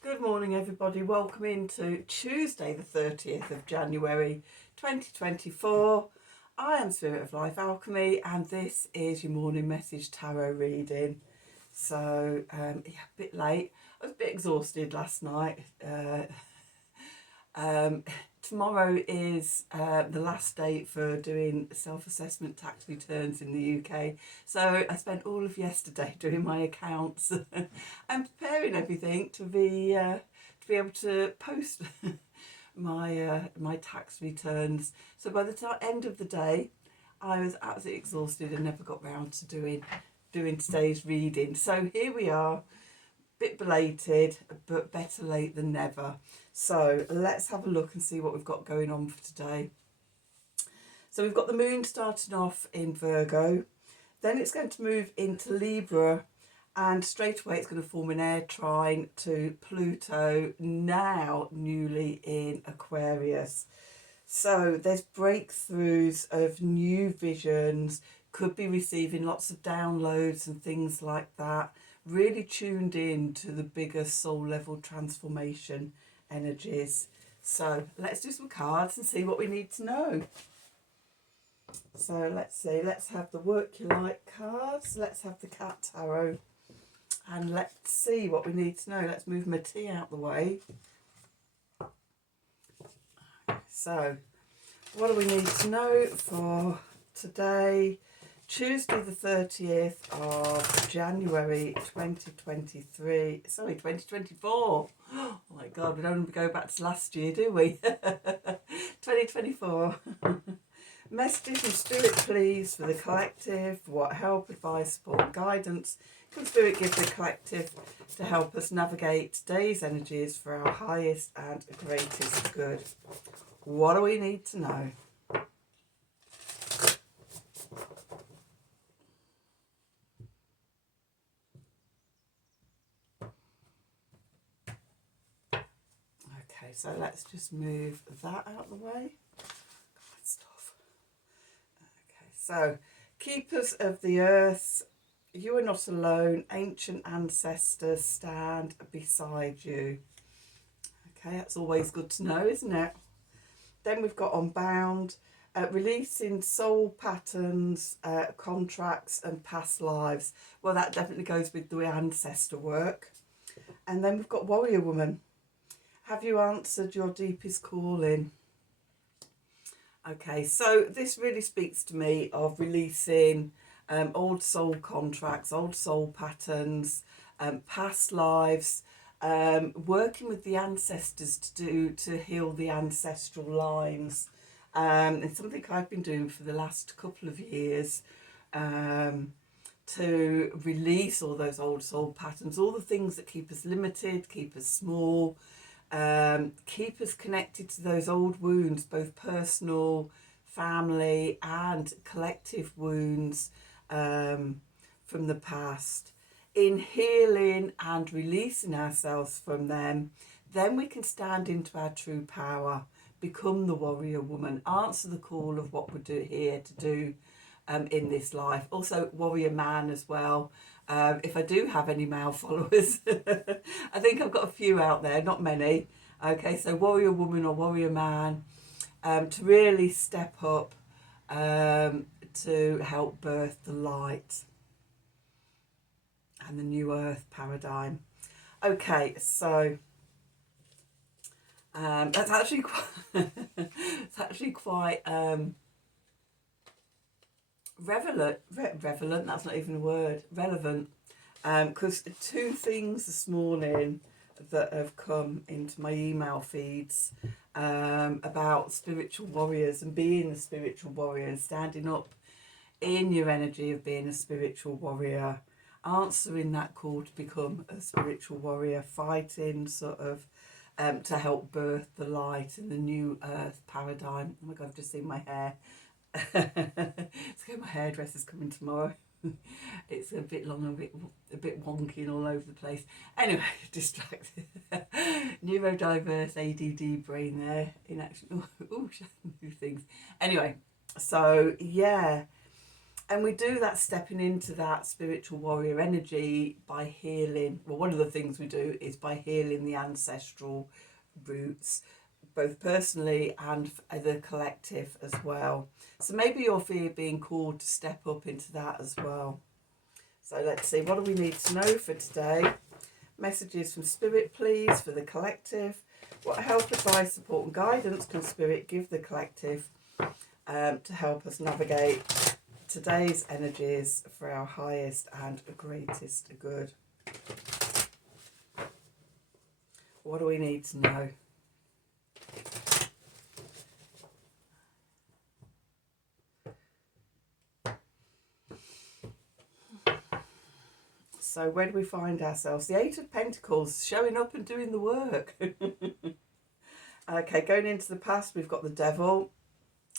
Good morning, everybody. Welcome into Tuesday, the 30th of January 2024. I am Spirit of Life Alchemy, and this is your morning message tarot reading. So, a bit late. I was a bit exhausted last night. Tomorrow is the last date for doing self-assessment tax returns in the UK. So I spent all of yesterday doing my accounts and preparing everything to be able to post my tax returns. So by the end of the day, I was absolutely exhausted and never got round to doing today's reading. So here we are. Bit belated, but better late than never. So let's have a look and see what we've got going on for today. So we've got the moon starting off in Virgo, then it's going to move into Libra, and straight away it's going to form an air trine to Pluto, now newly in Aquarius. So there's breakthroughs of new visions, could be receiving lots of downloads and things like that. Really tuned in to the bigger soul level transformation energies. So let's do some cards and see what we need to know. So let's see, let's have the Work Your Light cards, let's have the Cat Tarot, and let's see what we need to know. Let's move my tea out the way. So what do we need to know for today, Tuesday the 30th of January 2023, sorry, 2024. Oh my God, we don't go back to last year, do we? 2024. Messages from Spirit, please, for the collective. What help, advice, support, and guidance can Spirit give the collective to help us navigate today's energies for our highest and greatest good? What do we need to know? Okay, so let's just move that out of the way. Stuff. Okay, so keepers of the earth, you are not alone. Ancient ancestors stand beside you. Okay, that's always good to know, isn't it? Then we've got Unbound, releasing soul patterns, contracts and past lives. Well, that definitely goes with the ancestor work. And then we've got Warrior Woman. Have you answered your deepest calling? Okay, so this really speaks to me of releasing old soul contracts, old soul patterns, past lives, working with the ancestors to heal the ancestral lines. It's something I've been doing for the last couple of years, to release all those old soul patterns, all the things that keep us limited, keep us small, keep us connected to those old wounds, both personal, family and collective wounds from the past. In healing and releasing ourselves from them, then we can stand into our true power, become the warrior woman, answer the call of what we're here to do in this life. Also warrior man as well. If I do have any male followers, I think I've got a few out there, not many. Okay, so warrior woman or warrior man, to really step up to help birth the light and the new earth paradigm. Okay, so that's actually quite, it's actually quite relevant, that's not even a word, relevant, because two things this morning that have come into my email feeds about spiritual warriors and being a spiritual warrior and standing up in your energy of being a spiritual warrior, answering that call to become a spiritual warrior, fighting sort of to help birth the light and the new earth paradigm. Oh my God, I've just seen my hair. So my hairdresser's coming tomorrow. It's a bit long and a bit wonky and all over the place. Anyway, distracted. Neurodiverse ADD brain there in action. Oh, new things. Anyway, so yeah, And we do that stepping into that spiritual warrior energy by healing. Well, one of the things we do is by healing the ancestral roots, both personally and as a collective as well. So maybe you're being called to step up into that as well. So let's see, what do we need to know for today? Messages from Spirit, please, for the collective. What help, advice, support and guidance can Spirit give the collective to help us navigate today's energies for our highest and greatest good? What do we need to know? So where do we find ourselves? The Eight of Pentacles, showing up and doing the work. Okay, going into the past, we've got the Devil,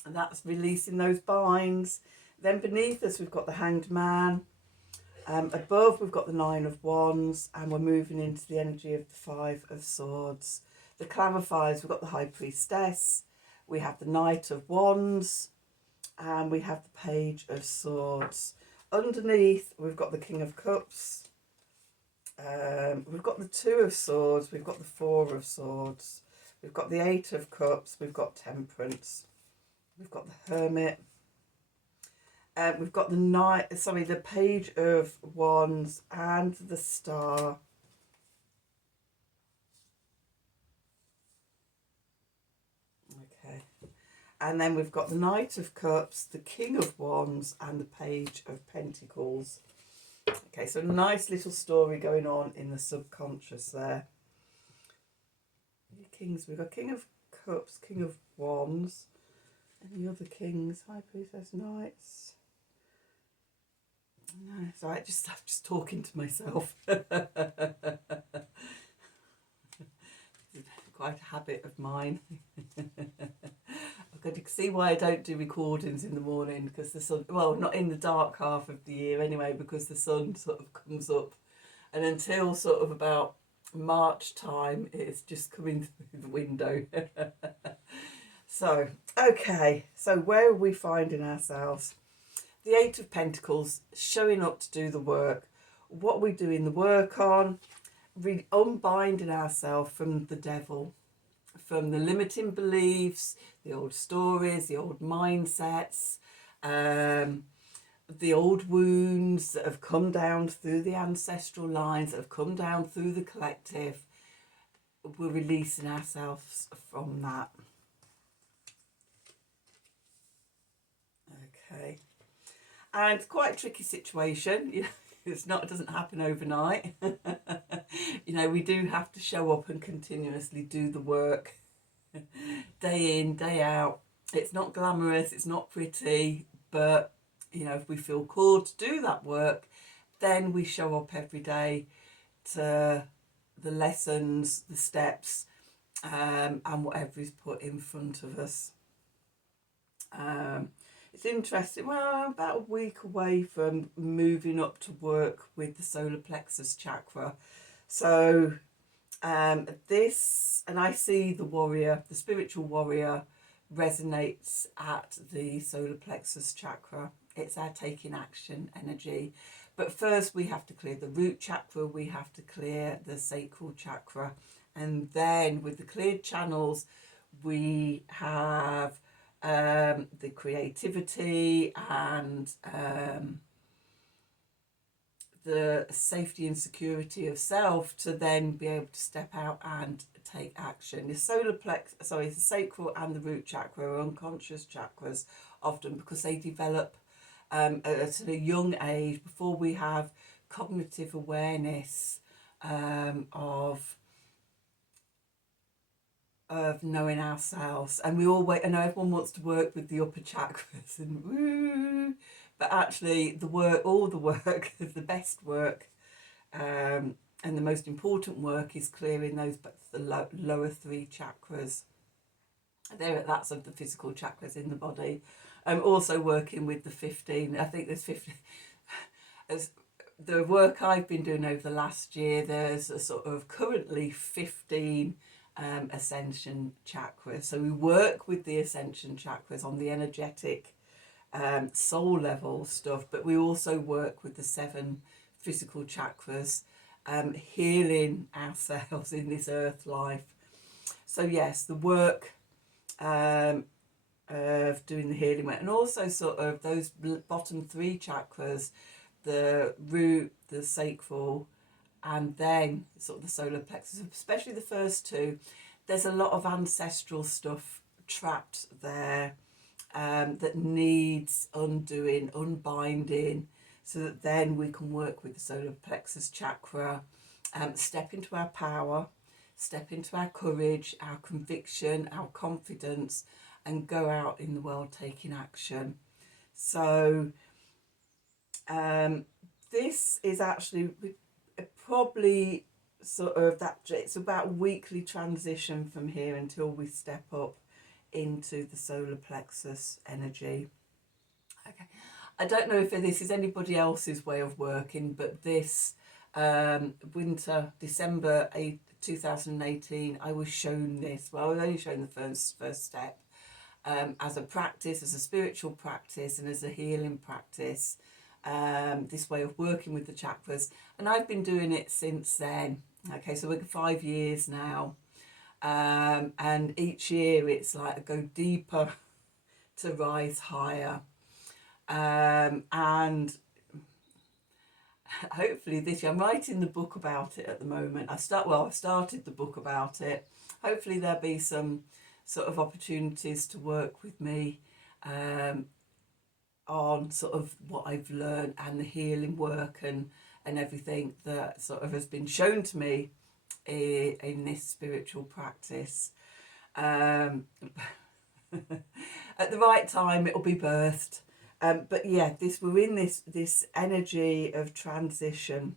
and that's releasing those binds. Then beneath us, we've got the Hanged Man. Above, we've got the Nine of Wands, and we're moving into the energy of the Five of Swords. The clarifiers, we've got the High Priestess, we have the Knight of Wands, and we have the Page of Swords. Underneath, we've got the King of Cups, we've got the Two of Swords, we've got the Four of Swords, we've got the Eight of Cups, we've got Temperance, we've got the Hermit, we've got the Page of Wands and the Star. Okay. And then we've got the Knight of Cups, the King of Wands and the Page of Pentacles. Okay, so a nice little story going on in the subconscious there. Kings, we've got King of Cups, King of Wands, and the other kings, High Priestess, Knights. No, it's all right, I'm just talking to myself. Quite a habit of mine. I've got to see why I don't do recordings in the morning, because the sun, well, not in the dark half of the year anyway, because the sun sort of comes up, and until sort of about March time, it's just coming through the window. So, okay, so where are we finding ourselves? The Eight of Pentacles, showing up to do the work. What are we doing the work on? Really unbinding ourselves from the devil, from the limiting beliefs, the old stories, the old mindsets, the old wounds that have come down through the ancestral lines, that have come down through the collective. We're releasing ourselves from that. Okay. And quite a tricky situation. You know, it doesn't happen overnight. You know, we do have to show up and continuously do the work, day in, day out. It's not glamorous, it's not pretty, but you know, if we feel called to do that work, then we show up every day to the lessons, the steps, and whatever is put in front of us. It's interesting, well, I'm about a week away from moving up to work with the solar plexus chakra. So this, and I see the warrior, the spiritual warrior, resonates at the solar plexus chakra. It's our taking action energy. But first we have to clear the root chakra, we have to clear the sacral chakra. And then with the cleared channels, we have the creativity and the safety and security of self to then be able to step out and take action. The the sacral and the root chakra are unconscious chakras often, because they develop at a young age, before we have cognitive awareness of knowing ourselves. And we always, I know everyone wants to work with the upper chakras and woo, but actually the work, all the work, the best work and the most important work is clearing those, the lower three chakras. That's of the physical chakras in the body. Also working with the 15, I think there's 15, as the work I've been doing over the last year, there's a sort of currently 15 ascension chakras. So we work with the ascension chakras on the energetic soul level stuff, but we also work with the 7 physical chakras, healing ourselves in this earth life. So yes, the work of doing the healing work, and also sort of those bottom 3 chakras, the root, the sacral, and then sort of the solar plexus, especially the first 2. There's a lot of ancestral stuff trapped there that needs undoing, unbinding, so that then we can work with the solar plexus chakra, step into our power, step into our courage, our conviction, our confidence, and go out in the world taking action. So this is actually probably sort of that, it's about a weekly transition from here until we step up into the solar plexus energy. Okay, I don't know if this is anybody else's way of working, but this winter, December 2018, I was shown this. Well, I was only shown the first step as a practice, as a spiritual practice, and as a healing practice. This way of working with the chakras, and I've been doing it since then. Okay, so we're 5 years now, and each year it's like I go deeper to rise higher, and hopefully this year, I'm writing the book about it at the moment. I've started the book about it. Hopefully there'll be some sort of opportunities to work with me on sort of what I've learned and the healing work and everything that sort of has been shown to me in this spiritual practice. At the right time it'll be birthed. But yeah, we're in this energy of transition.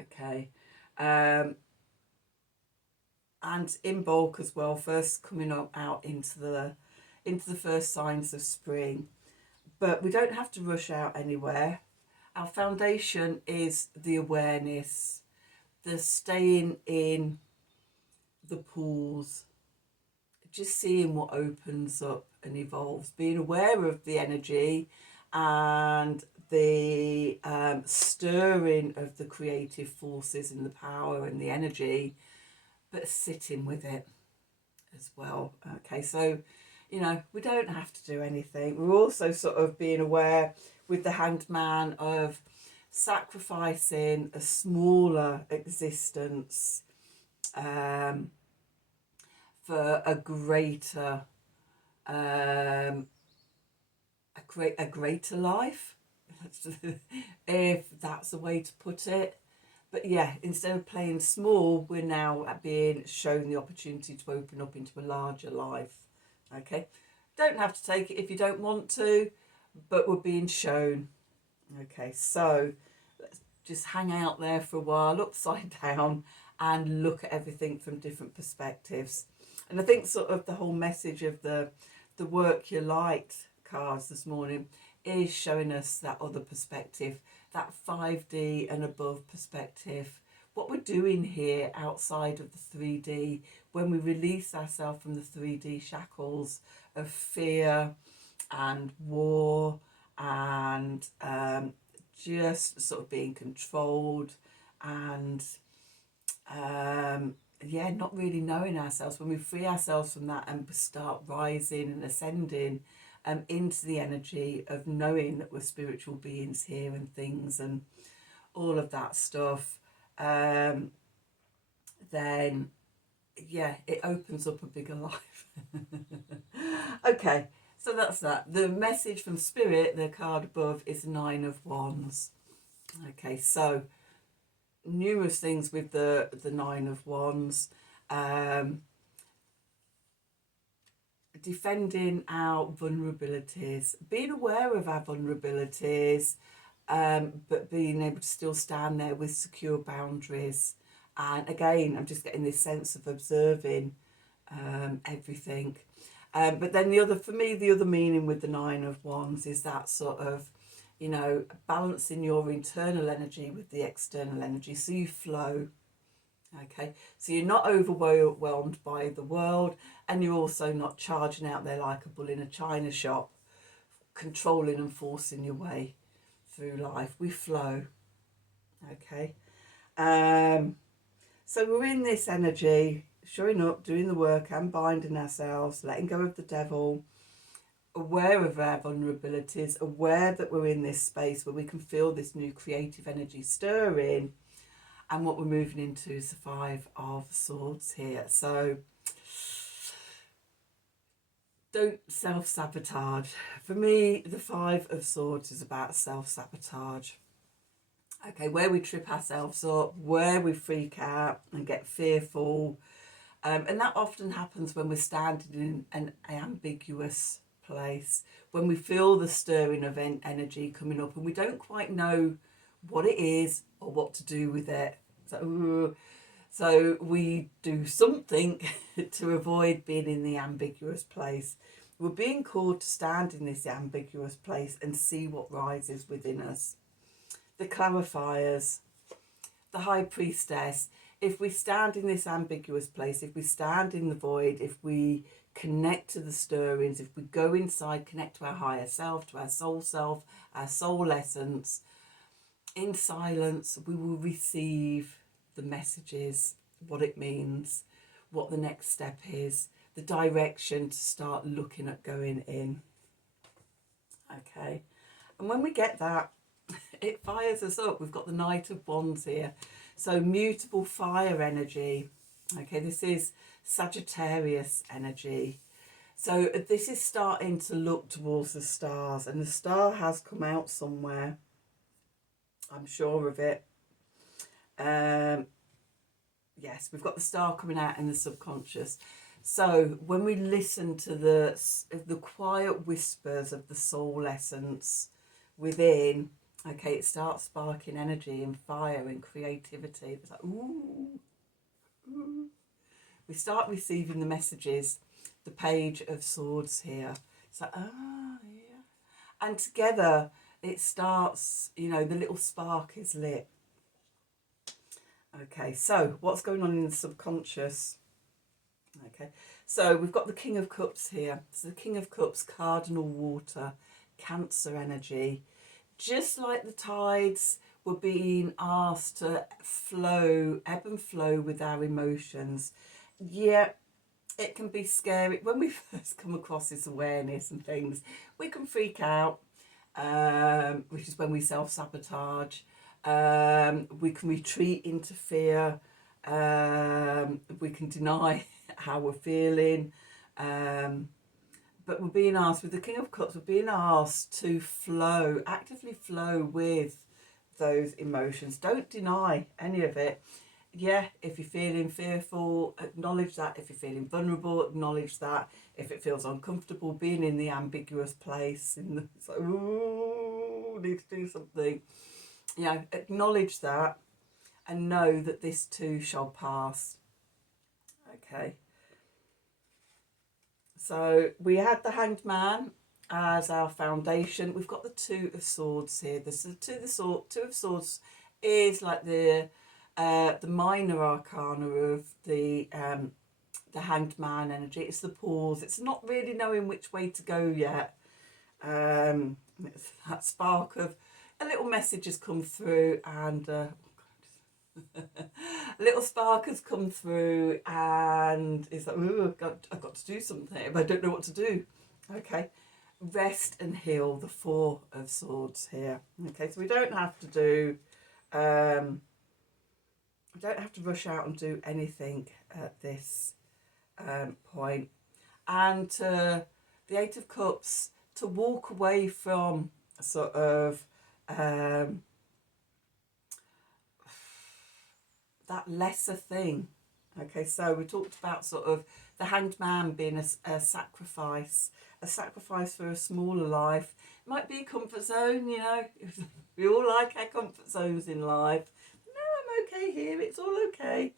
Okay. And in bulk as well, first coming out into the first signs of spring. But we don't have to rush out anywhere. Our foundation is the awareness, the staying in the pools, just seeing what opens up and evolves, being aware of the energy and the stirring of the creative forces and the power and the energy, but sitting with it as well. Okay, so we don't have to do anything. We're also sort of being aware with the Hanged Man of sacrificing a smaller existence for a greater a greater life, if that's a way to put it. But yeah, instead of playing small, we're now being shown the opportunity to open up into a larger life. Okay, don't have to take it if you don't want to, but we're being shown. Okay, so let's just hang out there for a while, upside down, and look at everything from different perspectives. And I think sort of the whole message of the work you liked cards this morning is showing us that other perspective, that 5D and above perspective, what we're doing here outside of the 3D when we release ourselves from the 3D shackles of fear and war and just sort of being controlled and not really knowing ourselves. When we free ourselves from that and start rising and ascending into the energy of knowing that we're spiritual beings here and things and all of that stuff, then it opens up a bigger life. Okay, so that's that. The message from Spirit, the card above, is 9 of Wands. Okay, so numerous things with the 9 of Wands. Defending our vulnerabilities, being aware of our vulnerabilities, but being able to still stand there with secure boundaries. And again, I'm just getting this sense of observing everything. But then the other meaning with the 9 of Wands is that sort of, balancing your internal energy with the external energy so you flow. Okay, so you're not overwhelmed by the world, and you're also not charging out there like a bull in a china shop controlling and forcing your way through life. We flow. Okay. So we're in this energy, showing up, doing the work, and binding ourselves, letting go of the devil, aware of our vulnerabilities, aware that we're in this space where we can feel this new creative energy stirring. And what we're moving into is the Five of Swords here. So don't self-sabotage. For me, the Five of Swords is about self-sabotage. Okay, where we trip ourselves up, where we freak out and get fearful. And that often happens when we're standing in an ambiguous place, when we feel the stirring of energy coming up and we don't quite know what it is or what to do with it. So we do something to avoid being in the ambiguous place. We're being called to stand in this ambiguous place and see what rises within us. The clarifiers, the high priestess. If we stand in this ambiguous place, if we stand in the void, if we connect to the stirrings, if we go inside, connect to our higher self, to our soul self, our soul essence, in silence, we will receive the messages, what it means, what the next step is, the direction to start looking at going in. Okay. And when we get that, it fires us up. We've got the Knight of Wands here. So mutable fire energy. Okay, this is Sagittarius energy. So this is starting to look towards the stars, and the star has come out somewhere. I'm sure of it. Yes, we've got the star coming out in the subconscious. So when we listen to the quiet whispers of the soul essence within, okay, it starts sparking energy and fire and creativity. It's like, ooh, ooh. We start receiving the messages, the Page of Swords here. It's like, yeah. And together it starts, you know, the little spark is lit. Okay, so what's going on in the subconscious? Okay, so we've got the King of Cups here. So the King of Cups, cardinal water, Cancer energy. Just like the tides, we're being asked to flow, ebb and flow with our emotions. Yeah, it can be scary. When we first come across this awareness and things, we can freak out, which is when we self-sabotage. We can retreat into fear. We can deny how we're feeling. But we're being asked, with the King of Cups, we're being asked to flow, actively flow with those emotions. Don't deny any of it. Yeah, if you're feeling fearful, acknowledge that. If you're feeling vulnerable, acknowledge that. If it feels uncomfortable, being in the ambiguous place, it's like, ooh, need to do something. You know, acknowledge that and know that this too shall pass. Okay. So we had the Hanged Man as our foundation. We've got the Two of Swords here. The Two of Swords is like the minor arcana of the Hanged Man energy. It's the pause. It's not really knowing which way to go yet. It's that spark of a little message has come through, and a little spark has come through, and it's like, ooh, I've got to do something, but I don't know what to do. Okay, rest and heal, the Four of Swords here. Okay, so we don't have to do, we don't have to rush out and do anything at this point. And the Eight of Cups, to walk away from sort of that lesser thing. Okay, so we talked about sort of the Hanged Man being a sacrifice for a smaller life. It might be a comfort zone, you know. We all like our comfort zones in life. No, I'm okay here, it's all okay.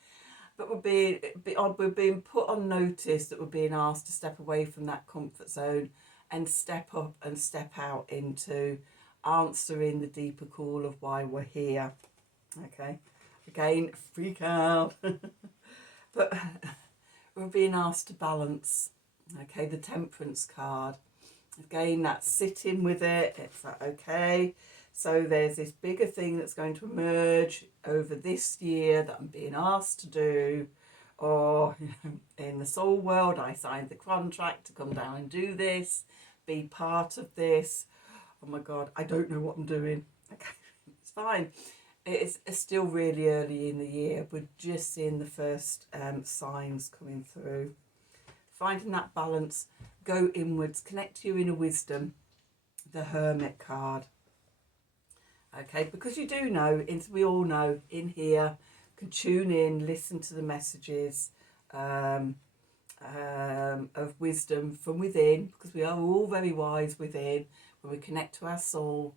But we're being put on notice that we're being asked to step away from that comfort zone and step up and step out into answering the deeper call of why we're here. Okay, again, freak out. But we're being asked to balance. Okay, the Temperance card. Again, that's sitting with it. It's like, okay, so there's this bigger thing that's going to emerge over this year that I'm being asked to do. Or in the soul world, I signed the contract to come down and do this, be part of this. Oh my God, I don't know what I'm doing. Okay, it's fine. It's still really early in the year. We're just seeing the first signs coming through. Finding that balance, go inwards, connect to your inner wisdom, the Hermit card. Okay, because you do know, we all know in here, can tune in, listen to the messages of wisdom from within, because we are all very wise within. When we connect to our soul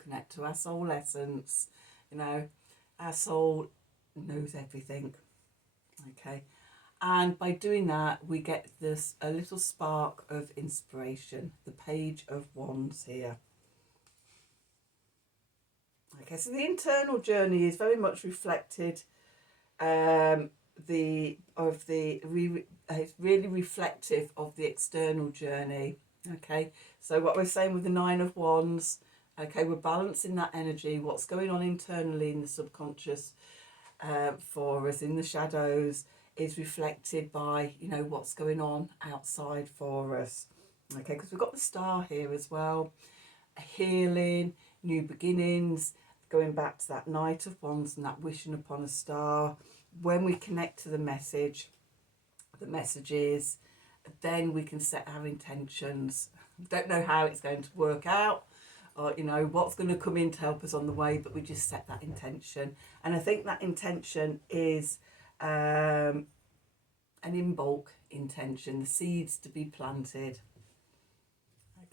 essence, you know, our soul knows everything. Okay, and by doing that, we get this a little spark of inspiration. The Page of Wands here. Okay, so the internal journey is very much reflected. It's really reflective of the external journey. Okay, so what we're saying with the Nine of Wands. Okay, we're balancing that energy. What's going on internally in the subconscious for us in the shadows is reflected by, you know, what's going on outside for us. Okay, because we've got the Star here as well. Healing, new beginnings, going back to that Knight of Wands and that wishing upon a star. When we connect to the messages, then we can set our intentions. Don't know how it's going to work out, or you know what's going to come in to help us on the way, but we just set that intention. And I think that intention is an in bulk intention, the seeds to be planted.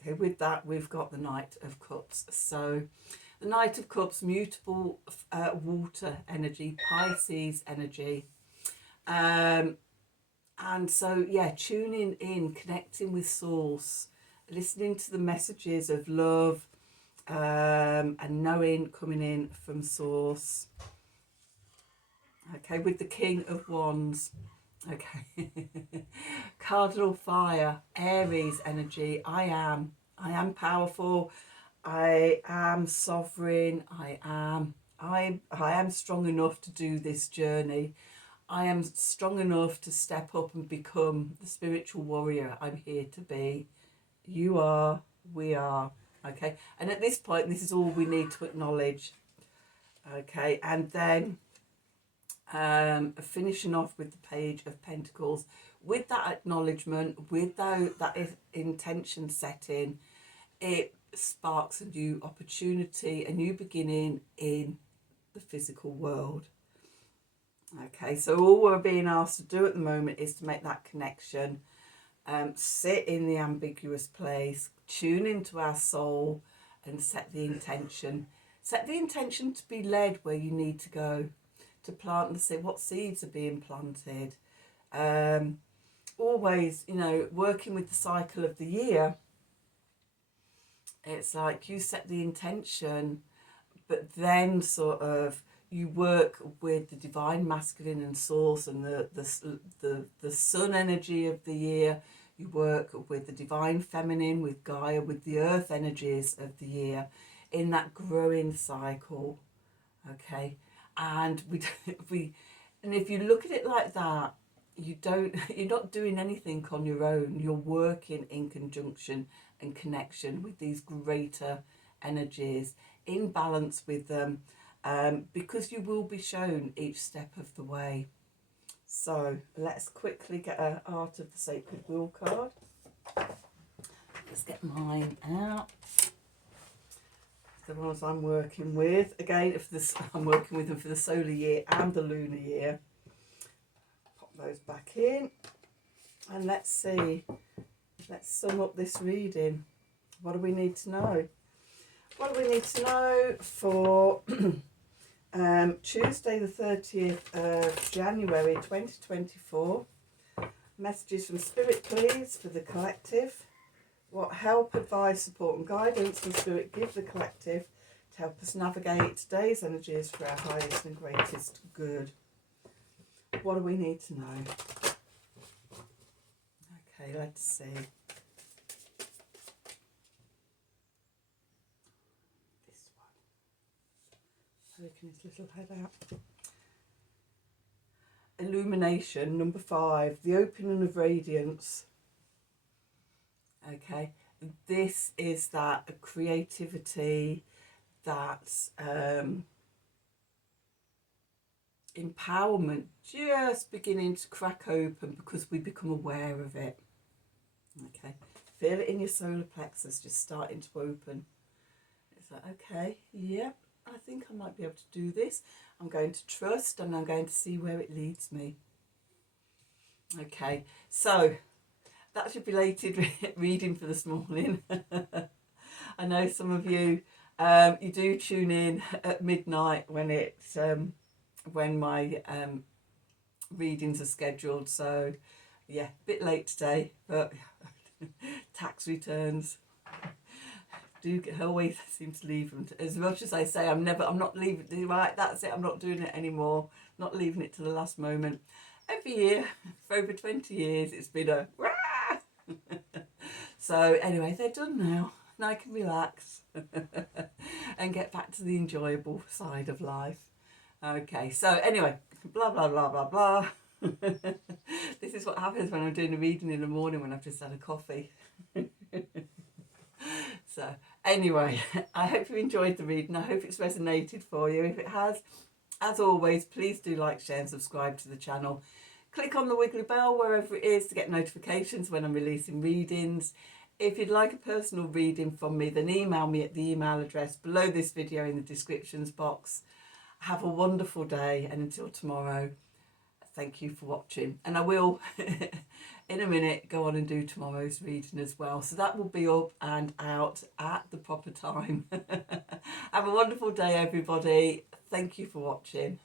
Okay, with that we've got the Knight of Cups. So the Knight of Cups, mutable water energy, Pisces energy. And so, yeah, tuning in, connecting with Source, listening to the messages of love and knowing coming in from Source. Okay, with the King of Wands. Okay. Cardinal Fire, Aries energy. I am powerful. I am sovereign. I am strong enough to do this journey. I am strong enough to step up and become the spiritual warrior I'm here to be. You are, we are. Okay, and at this point, this is all we need to acknowledge. Okay, and then finishing off with the Page of Pentacles. With that acknowledgement, with that intention setting, it sparks a new opportunity, a new beginning in the physical world. Okay, so all we're being asked to do at the moment is to make that connection, sit in the ambiguous place, tune into our soul and set the intention. Set the intention to be led where you need to go, to plant and see what seeds are being planted. Always, you know, working with the cycle of the year, it's like you set the intention, but then sort of you work with the divine masculine and Source and the sun energy of the year. You work with the divine feminine, with Gaia, with the earth energies of the year in that growing cycle. Okay, and and if you look at it like that, you're not doing anything on your own. You're working in conjunction and connection with these greater energies, in balance with them, because you will be shown each step of the way. So let's quickly get an Art of the Sacred Wheel card. Let's get mine out. The ones I'm working with, again, I'm working with them for the solar year and the lunar year. Pop those back in, and let's see. Let's sum up this reading. What do we need to know? What do we need to know for Tuesday the 30th of January 2024? Messages from Spirit, please, for the collective. What help, advice, support and guidance can Spirit give the collective to help us navigate today's energies for our highest and greatest good? What do we need to know? Okay, let's see. poking his little head out. Illumination, number 5, the opening of radiance. Okay, this is that creativity, that empowerment just beginning to crack open because we become aware of it. Okay, feel it in your solar plexus just starting to open. It's like, okay, yep, I think I might be able to do this. I'm going to trust and I'm going to see where it leads me. Okay, so that's your belated reading for this morning. I know some of you, you do tune in at midnight when it's when my readings are scheduled. So yeah, a bit late today, but tax returns do always seem to leave them. As much as I say I'm not leaving. Right, that's it. I'm not doing it anymore. Not leaving it to the last moment. Every year for over 20 years, it's been a So anyway, they're done now. Now I can relax and get back to the enjoyable side of life. Okay, so anyway, blah, blah, blah, blah, blah. This is what happens when I'm doing a reading in the morning when I've just had a coffee. So anyway, I hope you enjoyed the reading. I hope it's resonated for you. If it has, as always, please do like, share and subscribe to the channel. Click on the wiggly bell wherever it is to get notifications when I'm releasing readings. If you'd like a personal reading from me, then email me at the email address below this video in the descriptions box. Have a wonderful day, and until tomorrow, thank you for watching. And I will, in a minute, go on and do tomorrow's reading as well. So that will be up and out at the proper time. Have a wonderful day, everybody. Thank you for watching.